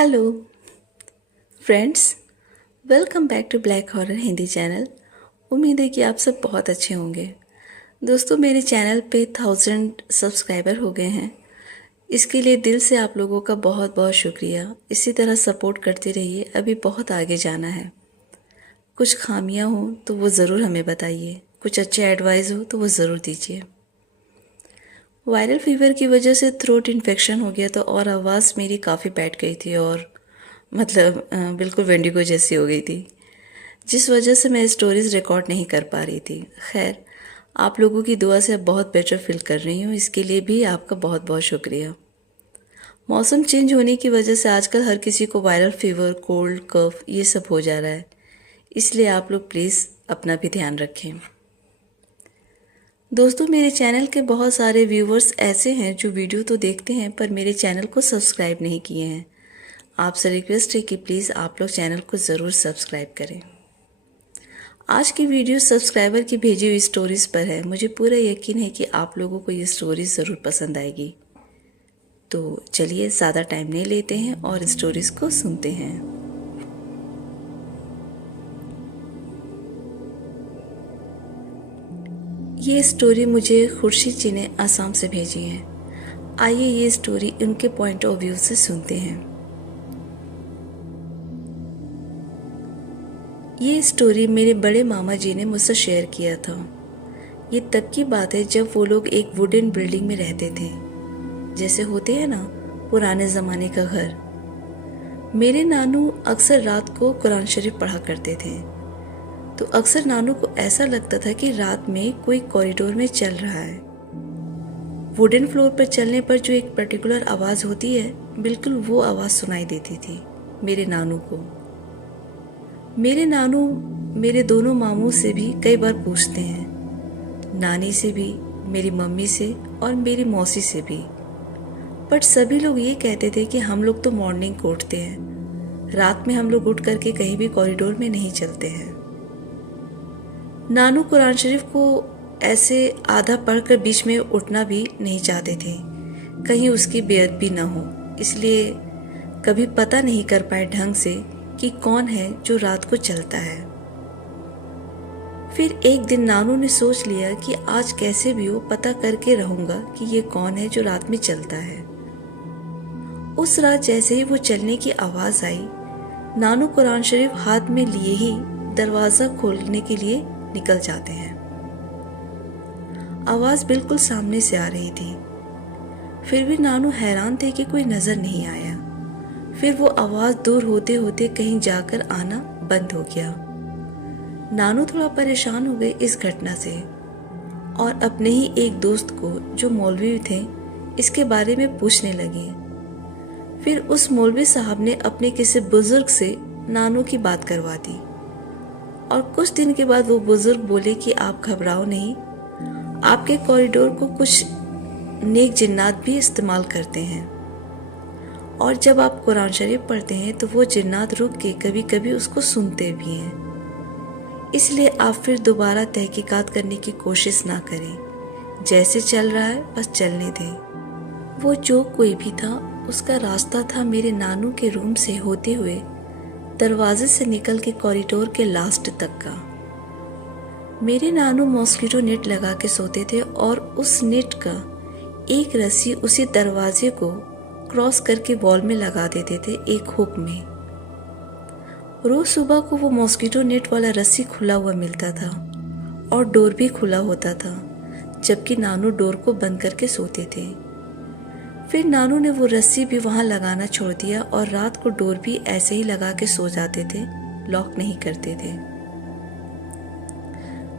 Hello friends, welcome back to black horror Hindi channel. उम्मीद है कि आप सब बहुत अच्छे होंगे। दोस्तों, मेरे चैनल पे 1000 सब्सक्राइबर हो गए हैं। इसके लिए दिल से आप लोगों का बहुत बहुत शुक्रिया। इसी तरह सपोर्ट करते रहिए, अभी बहुत आगे जाना है। कुछ खामियां हो तो वो ज़रूर हमें बताइए, कुछ अच्छे एडवाइस हो तो वो ज़रूर दीजिए। वायरल फीवर की वजह से थ्रोट इन्फेक्शन हो गया था और आवाज़ मेरी काफ़ी बैठ गई थी और बिल्कुल वेंडिगो जैसी हो गई थी, जिस वजह से मैं स्टोरीज़ रिकॉर्ड नहीं कर पा रही थी। खैर, आप लोगों की दुआ से अब बहुत बेटर फील कर रही हूँ, इसके लिए भी आपका बहुत बहुत शुक्रिया। मौसम चेंज होने की वजह से आजकल हर किसी को वायरल फीवर, कोल्ड, कफ ये सब हो जा रहा है, इसलिए आप लोग प्लीज़ अपना भी ध्यान रखें। दोस्तों, मेरे चैनल के बहुत सारे व्यूवर्स ऐसे हैं जो वीडियो तो देखते हैं पर मेरे चैनल को सब्सक्राइब नहीं किए हैं। आपसे रिक्वेस्ट है कि प्लीज़ आप लोग चैनल को ज़रूर सब्सक्राइब करें। आज की वीडियो सब्सक्राइबर की भेजी हुई स्टोरीज़ पर है। मुझे पूरा यकीन है कि आप लोगों को ये स्टोरीज़ ज़रूर पसंद आएगी। तो चलिए ज़्यादा टाइम नहीं लेते हैं और स्टोरीज़ को सुनते हैं। ये स्टोरी मुझे खुर्शीद जी ने आसाम से भेजी है। आइए ये स्टोरी उनके पॉइंट ऑफ व्यू से सुनते हैं। ये स्टोरी मेरे बड़े मामा जी ने मुझसे शेयर किया था। ये तब की बात है जब वो लोग एक वुडन बिल्डिंग में रहते थे, जैसे होते हैं ना पुराने ज़माने का घर। मेरे नानू अक्सर रात को कुरान शरीफ पढ़ा करते थे, तो अक्सर नानू को ऐसा लगता था कि रात में कोई कॉरिडोर में चल रहा है। वुडन फ्लोर पर चलने पर जो एक पर्टिकुलर आवाज़ होती है, बिल्कुल वो आवाज़ सुनाई देती थी मेरे नानू को। मेरे नानू मेरे दोनों मामू से भी कई बार पूछते हैं, नानी से भी, मेरी मम्मी से और मेरी मौसी से भी, बट सभी लोग ये कहते थे कि हम लोग तो मॉर्निंग को उठते हैं, रात में हम लोग उठ करके कहीं भी कॉरिडोर में नहीं चलते हैं। नानू कुरान शरीफ को ऐसे आधा पढ़कर बीच में उठना भी नहीं चाहते थे, कहीं उसकी बेअदबी ना हो, इसलिए कभी पता नहीं कर पाए ढंग से कि कौन है जो रात को चलता है। फिर एक दिन नानू ने सोच लिया कि आज कैसे भी हो पता करके रहूंगा कि ये कौन है जो रात में चलता है। उस रात जैसे ही वो चलने की आवाज़ आई, नानू कुरान शरीफ हाथ में लिए ही दरवाज़ा खोलने के लिए निकल जाते हैं। आवाज़ बिल्कुल सामने से आ रही थी, फिर भी नानू हैरान थे कि कोई नज़र नहीं आया। फिर वो आवाज़ दूर होते होते कहीं जाकर आना बंद हो गया। नानू थोड़ा परेशान हो गए इस घटना से और अपने ही एक दोस्त को जो मौलवी थे इसके बारे में पूछने लगे। फिर उस मौलवी साहब ने अपने किसी बुजुर्ग से नानू की बात करवा दी और कुछ दिन के बाद वो बुजुर्ग बोले कि आप घबराओ नहीं, आपके कॉरिडोर को कुछ नेक जिन्नात भी इस्तेमाल करते हैं और जब आप कुरान शरीफ पढ़ते हैं तो वो जिन्नात रुक के कभी कभी उसको सुनते भी हैं। इसलिए आप फिर दोबारा तहकीकात करने की कोशिश ना करें, जैसे चल रहा है बस चलने दें। वो जो कोई भी था उसका रास्ता था मेरे नानू के रूम से होते हुए दरवाजे से निकल के कॉरिडोर के लास्ट तक का। मेरे नानू मॉस्किटो नेट लगा के सोते थे और उस नेट का एक रस्सी उसी दरवाजे को क्रॉस करके वॉल में लगा देते थे एक हुक में। रोज सुबह को वो मॉस्किटो नेट वाला रस्सी खुला हुआ मिलता था और डोर भी खुला होता था, जबकि नानू डोर को बंद करके सोते थे। फिर नानू ने वो रस्सी भी वहां लगाना छोड़ दिया और रात को डोर भी ऐसे ही लगा के सो जाते थे, लॉक नहीं करते थे।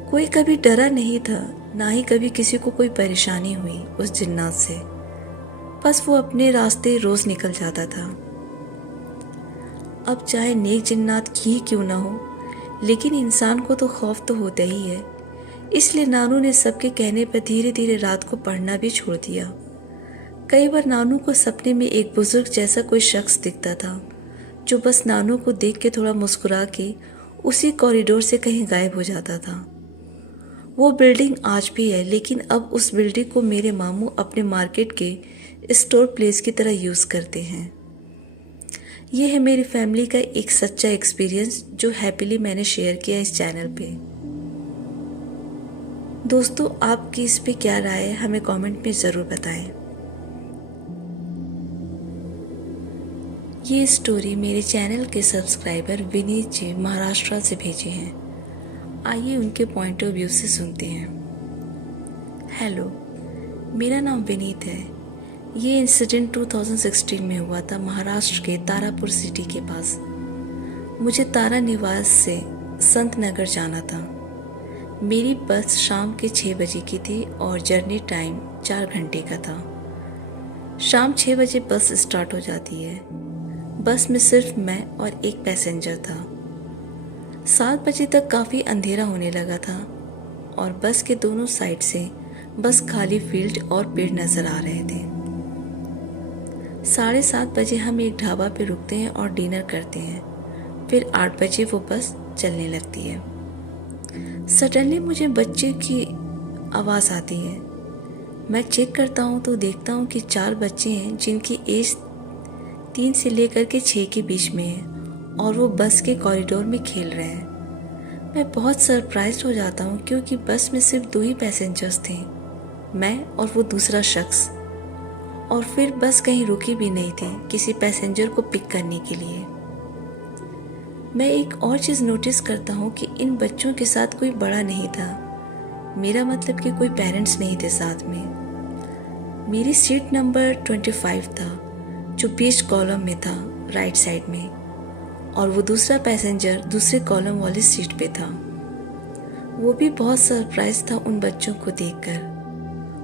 कोई कभी डरा नहीं था, ना ही कभी किसी को कोई परेशानी हुई उस जिन्नात से, बस वो अपने रास्ते रोज निकल जाता था। अब चाहे नेक जिन्नात ही क्यों ना हो, लेकिन इंसान को तो खौफ तो होता ही है। इसलिए नानू ने सबके कहने पर धीरे धीरे रात को पढ़ना भी छोड़ दिया। कई बार नानू को सपने में एक बुजुर्ग जैसा कोई शख्स दिखता था, जो बस नानू को देख के थोड़ा मुस्कुरा के उसी कॉरिडोर से कहीं गायब हो जाता था। वो बिल्डिंग आज भी है, लेकिन अब उस बिल्डिंग को मेरे मामू अपने मार्केट के स्टोर प्लेस की तरह यूज़ करते हैं। ये है मेरी फैमिली का एक सच्चा एक्सपीरियंस जो हैप्पीली मैंने शेयर किया इस चैनल पे। दोस्तों, आपकी इस पे क्या राय है हमें कमेंट में ज़रूर बताएं। ये स्टोरी मेरे चैनल के सब्सक्राइबर विनीत जी महाराष्ट्र से भेजे हैं। आइए उनके पॉइंट ऑफ व्यू से सुनते हैं। हेलो, मेरा नाम विनीत है। ये इंसिडेंट 2016 में हुआ था महाराष्ट्र के तारापुर सिटी के पास। मुझे तारा निवास से संत नगर जाना था। मेरी बस शाम के 6 बजे की थी और जर्नी टाइम 4 घंटे का था। शाम 6 बजे बस स्टार्ट हो जाती है। बस में सिर्फ मैं और एक पैसेंजर था। 7 बजे तक काफ़ी अंधेरा होने लगा था और बस के दोनों साइड से बस खाली फील्ड और पेड़ नज़र आ रहे थे। 7:30 बजे हम एक ढाबा पे रुकते हैं और डिनर करते हैं। फिर 8 बजे वो बस चलने लगती है। सडनली मुझे बच्चे की आवाज़ आती है। मैं चेक करता हूँ तो देखता हूँ कि 4 बच्चे हैं जिनकी एज 3 से लेकर के 6 के बीच में है और वो बस के कॉरिडोर में खेल रहे हैं। मैं बहुत सरप्राइज हो जाता हूँ क्योंकि बस में सिर्फ 2 ही पैसेंजर्स थे, मैं और वो दूसरा शख्स। और फिर बस कहीं रुकी भी नहीं थी किसी पैसेंजर को पिक करने के लिए। मैं एक और चीज़ नोटिस करता हूँ कि इन बच्चों के साथ कोई बड़ा नहीं था। मेरा मतलब कि कोई पेरेंट्स नहीं थे साथ में। मेरी सीट नंबर 25 था जो बीच कॉलम में था, राइट साइड में, और वो दूसरा पैसेंजर दूसरे कॉलम वाली सीट पे था। वो भी बहुत सरप्राइज था उन बच्चों को देखकर।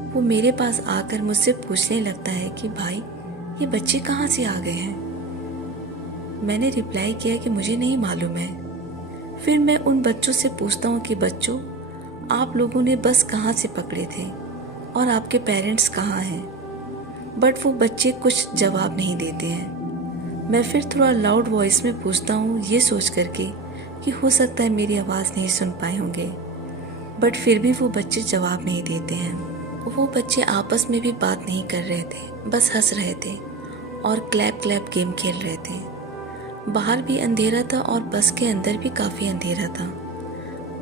वो मेरे पास आकर मुझसे पूछने लगता है कि भाई, ये बच्चे कहाँ से आ गए हैं। मैंने रिप्लाई किया कि मुझे नहीं मालूम है। फिर मैं उन बच्चों से पूछता हूँ कि बच्चों, आप लोगों ने बस कहाँ से पकड़े थे और आपके पेरेंट्स कहाँ हैं। बट वो बच्चे कुछ जवाब नहीं देते हैं। मैं फिर थोड़ा लाउड वॉइस में पूछता हूँ, ये सोच करके कि हो सकता है मेरी आवाज़ नहीं सुन पाए होंगे। बट फिर भी वो बच्चे जवाब नहीं देते हैं। वो बच्चे आपस में भी बात नहीं कर रहे थे, बस हंस रहे थे और क्लैप क्लैप गेम खेल रहे थे। बाहर भी अंधेरा था और बस के अंदर भी काफ़ी अंधेरा था।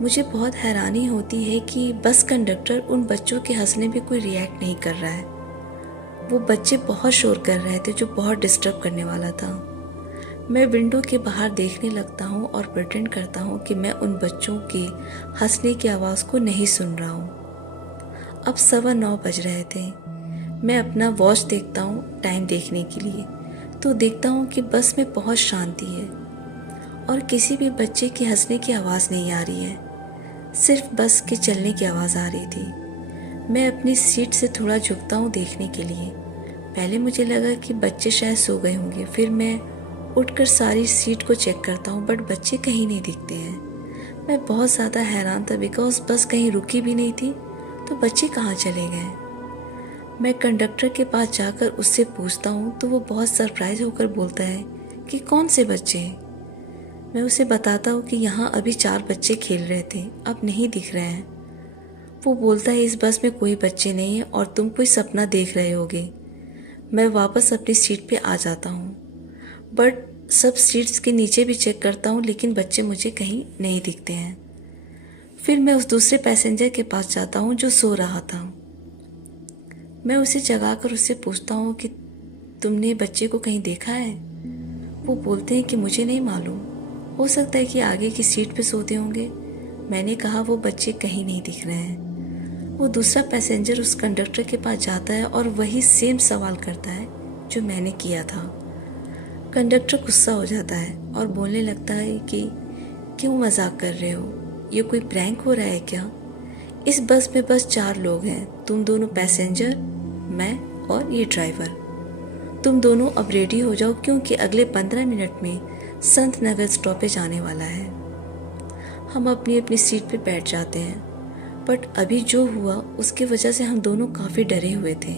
मुझे बहुत हैरानी होती है कि बस कंडक्टर उन बच्चों के हंसने पे कोई रिएक्ट नहीं कर रहा है। वो बच्चे बहुत शोर कर रहे थे जो बहुत डिस्टर्ब करने वाला था। मैं विंडो के बाहर देखने लगता हूँ और प्रिटेंड करता हूँ कि मैं उन बच्चों के हंसने की आवाज़ को नहीं सुन रहा हूँ। अब 9:15 बज रहे थे। मैं अपना वॉच देखता हूँ टाइम देखने के लिए, तो देखता हूँ कि बस में बहुत शांति है और किसी भी बच्चे की हंसने की आवाज़ नहीं आ रही है। सिर्फ बस के चलने की आवाज़ आ रही थी। मैं अपनी सीट से थोड़ा झुकता हूँ देखने के लिए। पहले मुझे लगा कि बच्चे शायद सो गए होंगे। फिर मैं उठकर सारी सीट को चेक करता हूँ, बट बच्चे कहीं नहीं दिखते हैं। मैं बहुत ज़्यादा हैरान था बिकॉज बस कहीं रुकी भी नहीं थी, तो बच्चे कहाँ चले गए। मैं कंडक्टर के पास जाकर उससे पूछता हूँ तो वो बहुत सरप्राइज होकर बोलता है कि कौन से बच्चे। मैं उसे बताता हूँ कि यहाँ अभी 4 बच्चे खेल रहे थे, अब नहीं दिख रहे हैं। वो बोलता है इस बस में कोई बच्चे नहीं है और तुम कोई सपना देख रहे होगे। मैं वापस अपनी सीट पे आ जाता हूँ, बट सब सीट्स के नीचे भी चेक करता हूँ लेकिन बच्चे मुझे कहीं नहीं दिखते हैं। फिर मैं उस दूसरे पैसेंजर के पास जाता हूँ जो सो रहा था। मैं उसे जगाकर उससे पूछता हूँ कि तुमने बच्चे को कहीं देखा है। वो बोलते हैं कि मुझे नहीं मालूम, हो सकता है कि आगे की सीट पे सोते होंगे। मैंने कहा वो बच्चे कहीं नहीं दिख रहे हैं। वो दूसरा पैसेंजर उस कंडक्टर के पास जाता है और वही सेम सवाल करता है जो मैंने किया था। कंडक्टर गुस्सा हो जाता है और बोलने लगता है कि क्यों मजाक कर रहे हो, ये कोई प्रैंक हो रहा है क्या। इस बस में बस 4 लोग हैं, तुम दोनों पैसेंजर, मैं और ये ड्राइवर। तुम दोनों अब रेडी हो जाओ क्योंकि अगले 15 मिनट में संत नगर स्टॉपेज आने वाला है। हम अपनी अपनी सीट पे बैठ जाते हैं, बट अभी जो हुआ उसकी वजह से हम दोनों काफ़ी डरे हुए थे।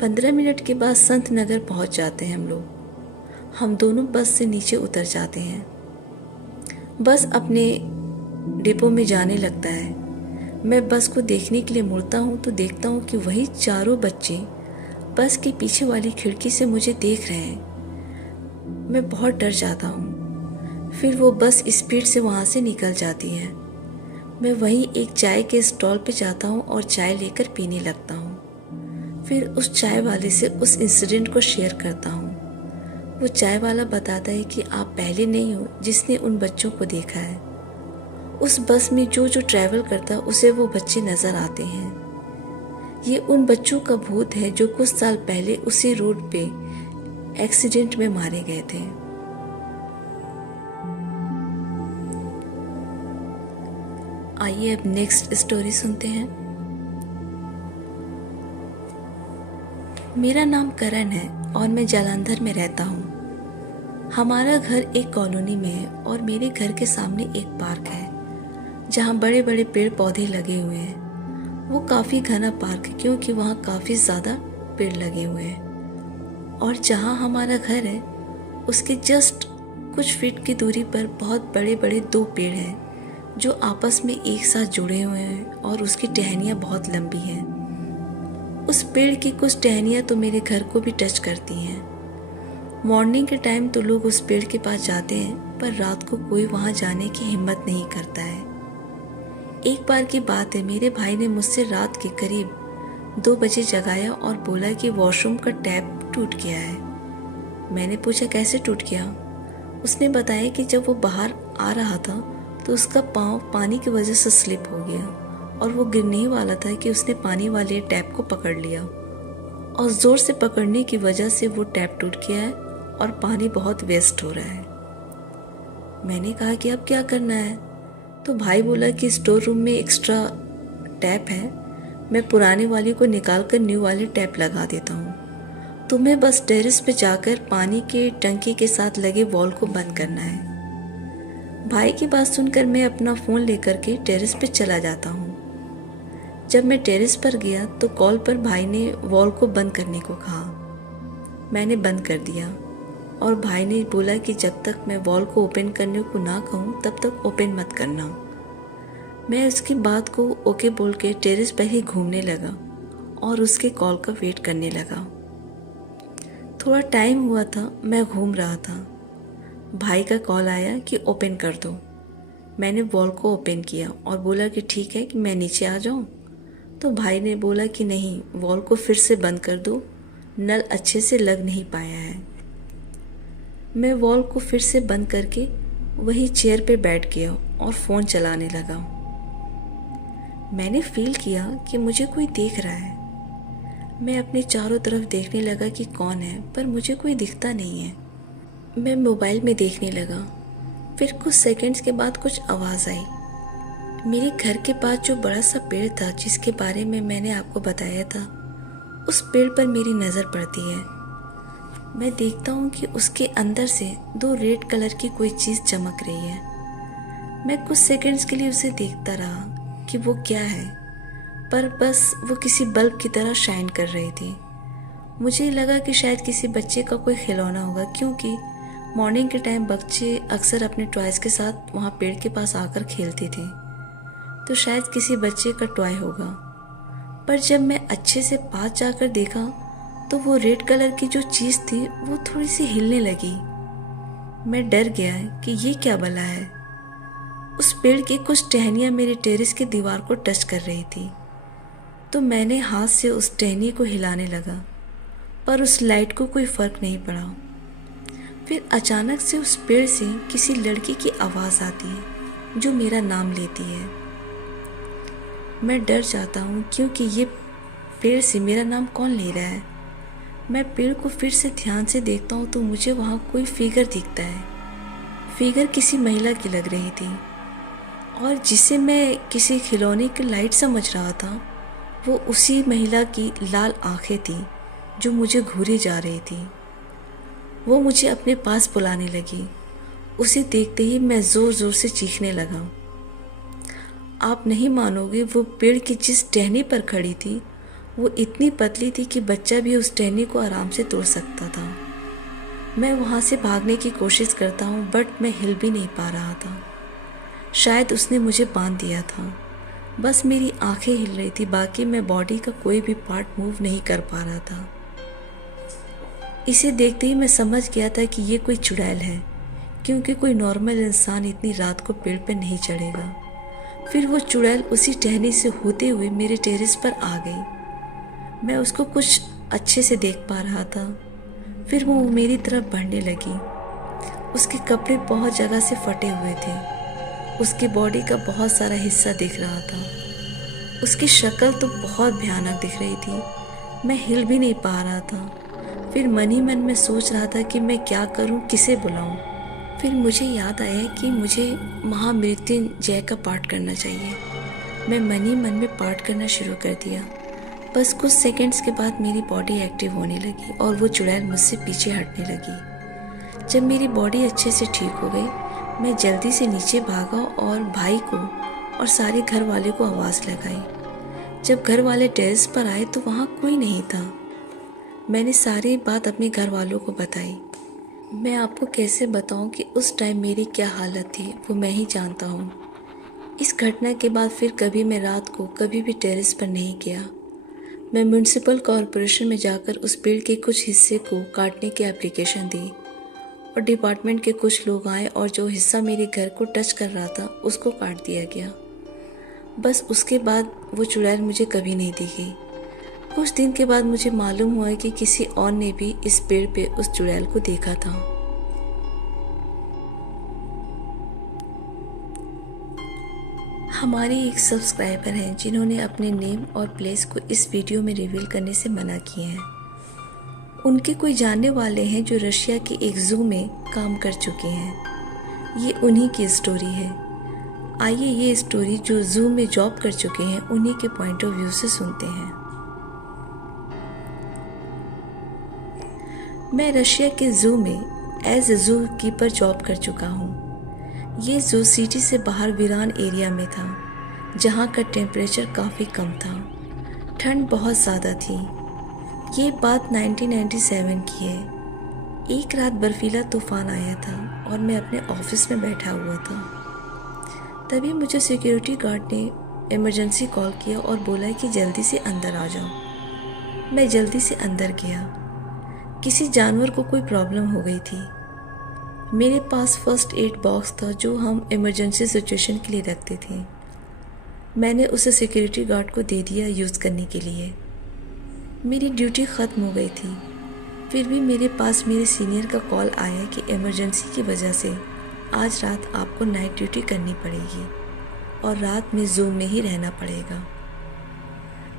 15 मिनट के बाद संत नगर पहुंच जाते हैं हम लोग। हम दोनों बस से नीचे उतर जाते हैं। बस अपने डिपो में जाने लगता है। मैं बस को देखने के लिए मुड़ता हूँ तो देखता हूँ कि वही 4 बच्चे बस के पीछे वाली खिड़की से मुझे देख रहे हैं। मैं बहुत डर जाता हूँ। फिर वो बस स्पीड से वहाँ से निकल जाती है। मैं वहीं एक चाय के स्टॉल पे जाता हूँ और चाय लेकर पीने लगता हूँ। फिर उस चाय वाले से उस इंसिडेंट को शेयर करता हूँ। वो चाय वाला बताता है कि आप पहले नहीं हो जिसने उन बच्चों को देखा है। उस बस में जो जो ट्रैवल करता उसे वो बच्चे नज़र आते हैं। ये उन बच्चों का भूत है जो कुछ साल पहले उसी रोड पे एक्सीडेंट में मारे गए थे। आइए अब नेक्स्ट स्टोरी सुनते हैं। मेरा नाम करण है और मैं जालंधर में रहता हूँ। हमारा घर एक कॉलोनी में है और मेरे घर के सामने एक पार्क है जहाँ बड़े बड़े पेड़ पौधे लगे हुए हैं। वो काफ़ी घना पार्क है क्योंकि वहाँ काफ़ी ज़्यादा पेड़ लगे हुए हैं। और जहाँ हमारा घर है उसके जस्ट कुछ फीट की दूरी पर बहुत बड़े बड़े 2 पेड़ हैं जो आपस में एक साथ जुड़े हुए हैं और उसकी टहनियाँ बहुत लंबी हैं। उस पेड़ की कुछ टहनियाँ तो मेरे घर को भी टच करती हैं। मॉर्निंग के टाइम तो लोग उस पेड़ के पास जाते हैं पर रात को कोई वहाँ जाने की हिम्मत नहीं करता है। एक बार की बात है, मेरे भाई ने मुझसे रात के करीब 2 बजे जगाया और बोला कि वॉशरूम का टैप टूट गया है। मैंने पूछा कैसे टूट गया। उसने बताया कि जब वो बाहर आ रहा था तो उसका पाँव पानी की वजह से स्लिप हो गया और वो गिरने ही वाला था कि उसने पानी वाले टैप को पकड़ लिया और ज़ोर से पकड़ने की वजह से वो टैप टूट गया है और पानी बहुत वेस्ट हो रहा है। मैंने कहा कि अब क्या करना है, तो भाई बोला कि स्टोर रूम में एक्स्ट्रा टैप है, मैं पुराने वाली को निकाल कर न्यू वाले टैप लगा देता हूँ। तुम्हें बस टेरेस पे जाकर पानी के टंकी के साथ लगे वॉल को बंद करना है। भाई की बात सुनकर मैं अपना फ़ोन लेकर के टेरेस पे चला जाता हूँ। जब मैं टेरेस पर गया तो कॉल पर भाई ने वॉल को बंद करने को कहा। मैंने बंद कर दिया और भाई ने बोला कि जब तक मैं वॉल को ओपन करने को ना कहूँ तब तक ओपन मत करना। मैं उसकी बात को ओके बोल के टेरेस पर ही घूमने लगा और उसके कॉल का वेट करने लगा। थोड़ा टाइम हुआ था, मैं घूम रहा था। भाई का कॉल आया कि ओपन कर दो। मैंने वॉल को ओपन किया और बोला कि ठीक है कि मैं नीचे आ जाऊँ। तो भाई ने बोला कि नहीं, वॉल को फिर से बंद कर दो, नल अच्छे से लग नहीं पाया है। मैं वॉल को फिर से बंद करके वही चेयर पे बैठ गया और फ़ोन चलाने लगा। मैंने फील किया कि मुझे कोई देख रहा है। मैं अपने चारों तरफ देखने लगा कि कौन है, पर मुझे कोई दिखता नहीं है। मैं मोबाइल में देखने लगा। फिर कुछ सेकंड्स के बाद कुछ आवाज़ आई। मेरे घर के पास जो बड़ा सा पेड़ था जिसके बारे में मैंने आपको बताया था, उस पेड़ पर मेरी नज़र पड़ती है। मैं देखता हूँ कि उसके अंदर से 2 रेड कलर की कोई चीज़ चमक रही है। मैं कुछ सेकंड्स के लिए उसे देखता रहा कि वो क्या है, पर बस वो किसी बल्ब की तरह शाइन कर रही थी। मुझे लगा कि शायद किसी बच्चे का कोई खिलौना होगा, क्योंकि मॉर्निंग के टाइम बच्चे अक्सर अपने टॉयज़ के साथ वहाँ पेड़ के पास आकर खेलते थे, तो शायद किसी बच्चे का टॉय होगा। पर जब मैं अच्छे से पास जाकर देखा तो वो रेड कलर की जो चीज़ थी वो थोड़ी सी हिलने लगी। मैं डर गया कि ये क्या भला है। उस पेड़ की कुछ टहनियाँ मेरे टेरेस की दीवार को टच कर रही थी, तो मैंने हाथ से उस टहनी को हिलाने लगा, पर उस लाइट को कोई फ़र्क नहीं पड़ा। फिर अचानक से उस पेड़ से किसी लड़की की आवाज़ आती है जो मेरा नाम लेती है। मैं डर जाता हूँ क्योंकि ये पेड़ से मेरा नाम कौन ले रहा है। मैं पेड़ को फिर से ध्यान से देखता हूँ तो मुझे वहाँ कोई फिगर दिखता है। फिगर किसी महिला की लग रही थी और जिसे मैं किसी खिलौने की लाइट समझ रहा था, वो उसी महिला की लाल आंखें थी जो मुझे घूरी जा रही थी। वो मुझे अपने पास बुलाने लगी। उसे देखते ही मैं ज़ोर ज़ोर से चीखने लगा। आप नहीं मानोगे, वो पेड़ की जिस टहनी पर खड़ी थी वो इतनी पतली थी कि बच्चा भी उस टहनी को आराम से तोड़ सकता था। मैं वहाँ से भागने की कोशिश करता हूँ, बट मैं हिल भी नहीं पा रहा था। शायद उसने मुझे बांध दिया था। बस मेरी आंखें हिल रही थी, बाकी मैं बॉडी का कोई भी पार्ट मूव नहीं कर पा रहा था। इसे देखते ही मैं समझ गया था कि ये कोई चुड़ैल है, क्योंकि कोई नॉर्मल इंसान इतनी रात को पेड़ पर नहीं चढ़ेगा। फिर वो चुड़ैल उसी टहनी से होते हुए मेरे टेरेस पर आ गई। मैं उसको कुछ अच्छे से देख पा रहा था। फिर वो मेरी तरफ बढ़ने लगी। उसके कपड़े बहुत जगह से फटे हुए थे। उसकी बॉडी का बहुत सारा हिस्सा दिख रहा था। उसकी शक्ल तो बहुत भयानक दिख रही थी। मैं हिल भी नहीं पा रहा था। फिर मन ही मन में सोच रहा था कि मैं क्या करूं, किसे बुलाऊं। फिर मुझे याद आया कि मुझे महामृत्युंजय का पाठ करना चाहिए। मैं मन ही मन में पाठ करना शुरू कर दिया। बस कुछ सेकंड्स के बाद मेरी बॉडी एक्टिव होने लगी और वो चुड़ैल मुझसे पीछे हटने लगी। जब मेरी बॉडी अच्छे से ठीक हो गई, मैं जल्दी से नीचे भागा और भाई को और सारे घर वाले को आवाज़ लगाई। जब घर वाले टेरेस पर आए तो वहाँ कोई नहीं था। मैंने सारी बात अपने घर वालों को बताई। मैं आपको कैसे बताऊं कि उस टाइम मेरी क्या हालत थी, वो मैं ही जानता हूँ। इस घटना के बाद फिर कभी मैं रात को कभी भी टेरेस पर नहीं गया। मैं म्यूनिसिपल कॉरपोरेशन में जाकर उस पेड़ के कुछ हिस्से को काटने की एप्लीकेशन दी और डिपार्टमेंट के कुछ लोग आए और जो हिस्सा मेरे घर को टच कर रहा था उसको काट दिया गया। बस उसके बाद वो चुड़ैल मुझे कभी नहीं दिखी। कुछ दिन के बाद मुझे मालूम हुआ कि किसी और ने भी इस पेड़ पे उस चुड़ैल को देखा था। हमारी एक सब्सक्राइबर हैं जिन्होंने अपने नेम और प्लेस को इस वीडियो में रिवील करने से मना किए हैं। उनके कोई जानने वाले हैं जो रशिया के एक ज़ू में काम कर चुके हैं। ये उन्हीं की स्टोरी है। आइए ये स्टोरी जो ज़ू में जॉब कर चुके हैं उन्हीं के पॉइंट ऑफ व्यू से सुनते हैं। मैं रशिया के ज़ू में as a zoo keeper job कर चुका हूँ। ये ज़ू सिटी से बाहर वीरान एरिया में था, जहाँ का टेम्परेचर काफ़ी कम था। ठंड बहुत ज़्यादा थी। ये बात 1997 की है। एक रात बर्फीला तूफान आया था और मैं अपने ऑफिस में बैठा हुआ था। तभी मुझे सिक्योरिटी गार्ड ने इमरजेंसी कॉल किया और बोला कि जल्दी से अंदर आ जाओ। मैं जल्दी से अंदर गया। किसी जानवर को कोई प्रॉब्लम हो गई थी। मेरे पास फर्स्ट एड बॉक्स था जो हम इमरजेंसी सिचुएशन के लिए रखते थे। मैंने उसे सिक्योरिटी गार्ड को दे दिया यूज़ करने के लिए। मेरी ड्यूटी ख़त्म हो गई थी। फिर भी मेरे पास मेरे सीनियर का कॉल आया कि इमरजेंसी की वजह से आज रात आपको नाइट ड्यूटी करनी पड़ेगी और रात में ज़ू में ही रहना पड़ेगा।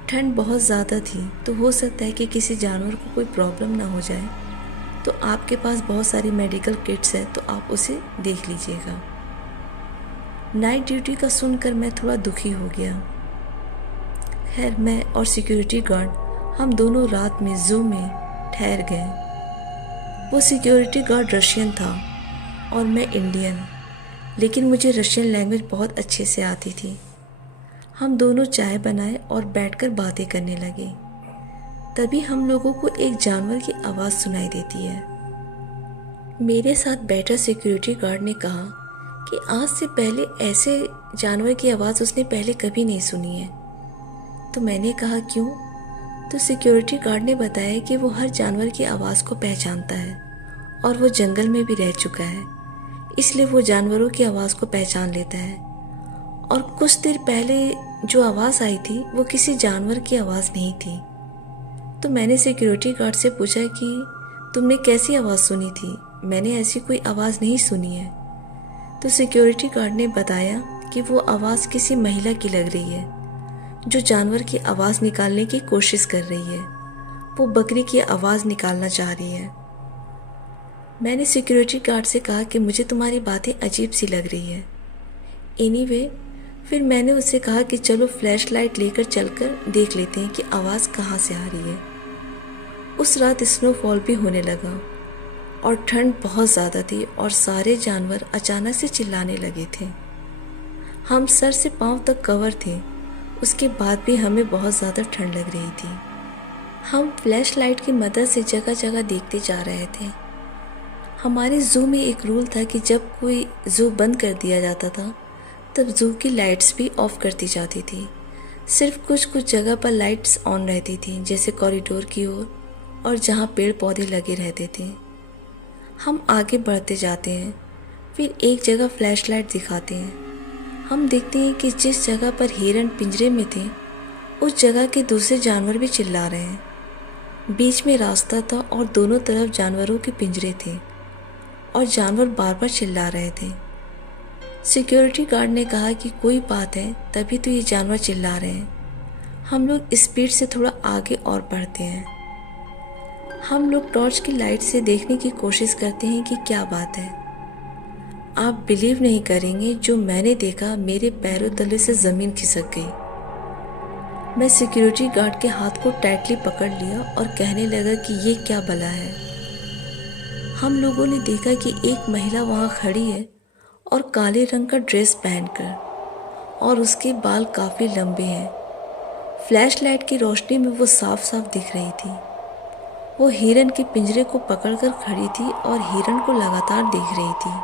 ठंड बहुत ज़्यादा थी तो हो सकता है कि किसी जानवर को कोई प्रॉब्लम ना हो जाए, तो आपके पास बहुत सारी मेडिकल किट्स है तो आप उसे देख लीजिएगा। नाइट ड्यूटी का सुनकर मैं थोड़ा दुखी हो गया। खैर मैं और सिक्योरिटी गार्ड हम दोनों रात में ज़ू में ठहर गए। वो सिक्योरिटी गार्ड रशियन था और मैं इंडियन, लेकिन मुझे रशियन लैंग्वेज बहुत अच्छे से आती थी। हम दोनों चाय बनाए और बैठकर बातें करने लगे। तभी हम लोगों को एक जानवर की आवाज़ सुनाई देती है। मेरे साथ बैठा सिक्योरिटी गार्ड ने कहा कि आज से पहले ऐसे जानवर की आवाज़ उसने पहले कभी नहीं सुनी है। तो मैंने कहा क्यों? तो सिक्योरिटी गार्ड ने बताया कि वो हर जानवर की आवाज़ को पहचानता है और वो जंगल में भी रह चुका है, इसलिए वो जानवरों की आवाज़ को पहचान लेता है। और कुछ देर पहले जो आवाज़ आई थी वो किसी जानवर की आवाज़ नहीं थी। तो मैंने सिक्योरिटी गार्ड से पूछा कि तुमने कैसी आवाज़ सुनी थी? मैंने ऐसी कोई आवाज़ नहीं सुनी है। तो सिक्योरिटी गार्ड ने बताया कि वो आवाज़ किसी महिला की लग रही है जो जानवर की आवाज़ निकालने की कोशिश कर रही है। वो बकरी की आवाज़ निकालना चाह रही है। मैंने सिक्योरिटी गार्ड से कहा कि मुझे तुम्हारी बातें अजीब सी लग रही है। एनीवे, फिर मैंने उससे कहा कि चलो फ्लैश लाइट लेकर चलकर देख लेते हैं कि आवाज़ कहाँ से आ रही है। उस रात स्नोफॉल भी होने लगा और ठंड बहुत ज़्यादा थी और सारे जानवर अचानक से चिल्लाने लगे थे। हम सर से पांव तक कवर थे, उसके बाद भी हमें बहुत ज़्यादा ठंड लग रही थी। हम फ्लैश लाइट की मदद से जगह जगह देखते जा रहे थे। हमारे ज़ू में एक रूल था कि जब कोई ज़ू बंद कर दिया जाता था तब ज़ू की लाइट्स भी ऑफ कर दी जाती थी। सिर्फ कुछ कुछ जगह पर लाइट्स ऑन रहती थी, जैसे कॉरिडोर की ओर और जहाँ पेड़ पौधे लगे रहते थे। हम आगे बढ़ते जाते हैं। फिर एक जगह फ्लैशलाइट दिखाते हैं। हम देखते हैं कि जिस जगह पर हिरन पिंजरे में थे उस जगह के दूसरे जानवर भी चिल्ला रहे हैं। बीच में रास्ता था और दोनों तरफ जानवरों के पिंजरे थे और जानवर बार बार चिल्ला रहे थे। सिक्योरिटी गार्ड ने कहा कि कोई बात है, तभी तो ये जानवर चिल्ला रहे हैं। हम लोग स्पीड से थोड़ा आगे और बढ़ते हैं। हम लोग टॉर्च की लाइट से देखने की कोशिश करते हैं कि क्या बात है। आप बिलीव नहीं करेंगे, जो मैंने देखा मेरे पैरों तले से ज़मीन खिसक गई। मैं सिक्योरिटी गार्ड के हाथ को टाइटली पकड़ लिया और कहने लगा कि ये क्या बला है। हम लोगों ने देखा कि एक महिला वहाँ खड़ी है और काले रंग का ड्रेस पहनकर, और उसके बाल काफ़ी लंबे हैं। फ्लैशलाइट की रोशनी में वो साफ साफ दिख रही थी। वो हिरन के पिंजरे को पकड़कर खड़ी थी और हिरन को लगातार देख रही थी।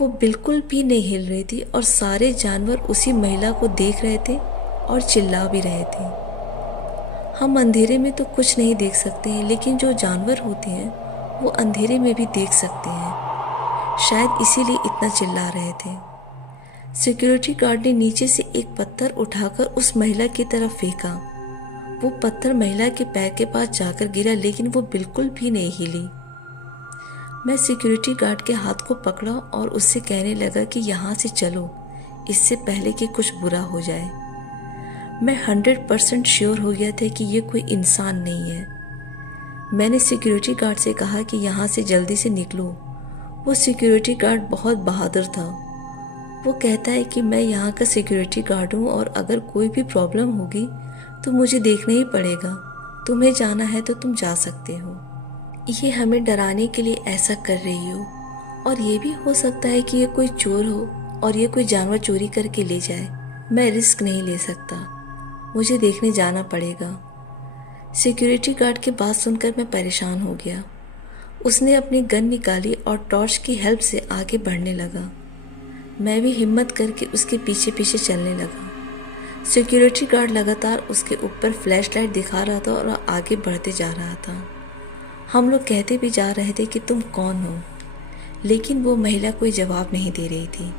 वो बिल्कुल भी नहीं हिल रही थी और सारे जानवर उसी महिला को देख रहे थे और चिल्ला भी रहे थे। हम अंधेरे में तो कुछ नहीं देख सकते हैं, लेकिन जो जानवर होते हैं वो अंधेरे में भी देख सकते हैं। शायद इसीलिए इतना चिल्ला रहे थे। सिक्योरिटी गार्ड ने नीचे से एक पत्थर उठाकर उस महिला की तरफ फेंका। वो पत्थर महिला के पैर के पास जाकर गिरा, लेकिन वो बिल्कुल भी नहीं हिली। मैं सिक्योरिटी गार्ड के हाथ को पकड़ा और उससे कहने लगा कि यहाँ से चलो, इससे पहले कि कुछ बुरा हो जाए। मैं 100% श्योर हो गया था कि ये कोई इंसान नहीं है। मैंने सिक्योरिटी गार्ड से कहा कि यहाँ से जल्दी से निकलो। वो सिक्योरिटी गार्ड बहुत बहादुर था। वो कहता है कि मैं यहाँ का सिक्योरिटी गार्ड हूँ और अगर कोई भी प्रॉब्लम होगी तो मुझे देखना ही पड़ेगा। तुम्हें जाना है तो तुम जा सकते हो। ये हमें डराने के लिए ऐसा कर रही हो, और ये भी हो सकता है कि ये कोई चोर हो और ये कोई जानवर चोरी करके ले जाए। मैं रिस्क नहीं ले सकता, मुझे देखने जाना पड़ेगा। सिक्योरिटी गार्ड की बात सुनकर मैं परेशान हो गया। उसने अपनी गन निकाली और टॉर्च की हेल्प से आगे बढ़ने लगा। मैं भी हिम्मत करके उसके पीछे पीछे चलने लगा। सिक्योरिटी गार्ड लगातार उसके ऊपर फ्लैशलाइट दिखा रहा था और आगे बढ़ते जा रहा था। हम लोग कहते भी जा रहे थे कि तुम कौन हो, लेकिन वो महिला कोई जवाब नहीं दे रही थी।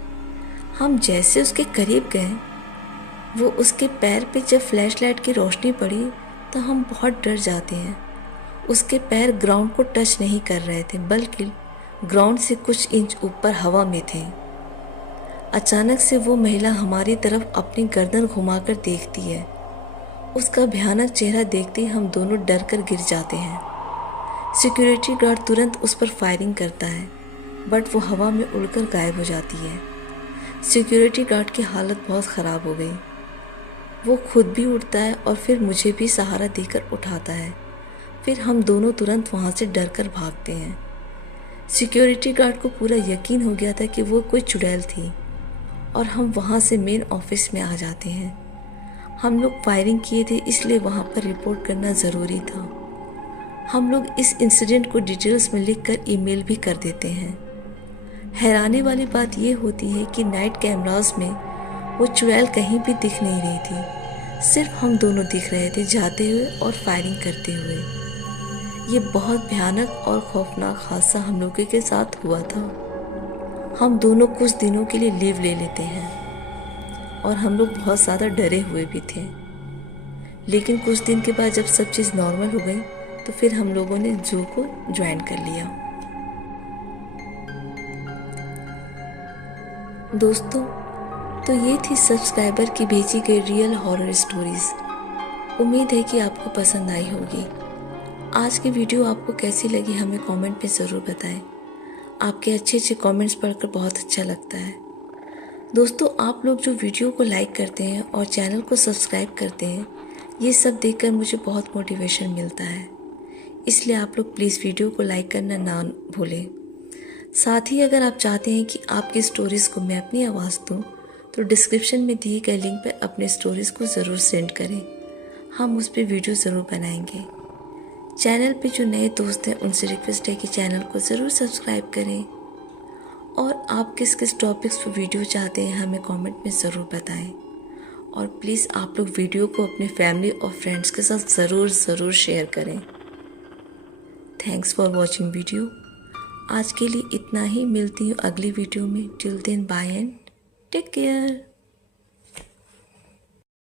हम जैसे उसके करीब गए, वो उसके पैर पे जब फ्लैशलाइट की रोशनी पड़ी तो हम बहुत डर जाते हैं। उसके पैर ग्राउंड को टच नहीं कर रहे थे, बल्कि ग्राउंड से कुछ इंच ऊपर हवा में थे। अचानक से वो महिला हमारी तरफ अपनी गर्दन घुमाकर देखती है। उसका भयानक चेहरा देखते ही हम दोनों डर कर गिर जाते हैं। सिक्योरिटी गार्ड तुरंत उस पर फायरिंग करता है, बट वो हवा में उड़कर गायब हो जाती है। सिक्योरिटी गार्ड की हालत बहुत ख़राब हो गई। वो खुद भी उठता है और फिर मुझे भी सहारा देकर उठाता है। फिर हम दोनों तुरंत वहाँ से डर कर भागते हैं। सिक्योरिटी गार्ड को पूरा यकीन हो गया था कि वो कोई चुड़ैल थी, और हम वहाँ से मेन ऑफिस में आ जाते हैं। हम लोग फायरिंग किए थे, इसलिए वहाँ पर रिपोर्ट करना ज़रूरी था। हम लोग इस इंसिडेंट को डिटेल्स में लिखकर ईमेल भी कर देते हैं। हैरानी वाली बात ये होती है कि नाइट कैमरास में वो चुड़ैल कहीं भी दिख नहीं रही थी। सिर्फ हम दोनों दिख रहे थे, जाते हुए और फायरिंग करते हुए। ये बहुत भयानक और खौफनाक हादसा हम लोगों के साथ हुआ था। हम दोनों कुछ दिनों के लिए लीव ले लेते हैं और हम लोग बहुत ज़्यादा डरे हुए भी थे। लेकिन कुछ दिन के बाद जब सब चीज़ नॉर्मल हो गई तो फिर हम लोगों ने जू को ज्वाइन कर लिया। दोस्तों, तो ये थी सब्सक्राइबर की भेजी गई रियल हॉरर स्टोरीज। उम्मीद है कि आपको पसंद आई होगी। आज की वीडियो आपको कैसी लगी हमें कमेंट में ज़रूर बताएं। आपके अच्छे अच्छे कमेंट्स पढ़कर बहुत अच्छा लगता है। दोस्तों, आप लोग जो वीडियो को लाइक करते हैं और चैनल को सब्सक्राइब करते हैं, ये सब देखकर मुझे बहुत मोटिवेशन मिलता है। इसलिए आप लोग प्लीज़ वीडियो को लाइक करना ना भूलें। साथ ही अगर आप चाहते हैं कि आपकी स्टोरीज़ को मैं अपनी आवाज़ दूँ, तो डिस्क्रिप्शन में दिए गए लिंक पर अपने स्टोरीज़ को ज़रूर सेंड करें। हम उस पर वीडियो ज़रूर बनाएंगे। चैनल पे जो नए दोस्त हैं उनसे रिक्वेस्ट है कि चैनल को ज़रूर सब्सक्राइब करें। और आप किस किस टॉपिक्स पर वीडियो चाहते हैं हमें कमेंट में ज़रूर बताएं। और प्लीज़ आप लोग वीडियो को अपने फैमिली और फ्रेंड्स के साथ ज़रूर शेयर करें। Thanks for watching video. आज के लिए इतना ही, मिलती हूँ अगली वीडियो में। Till then bye and take care.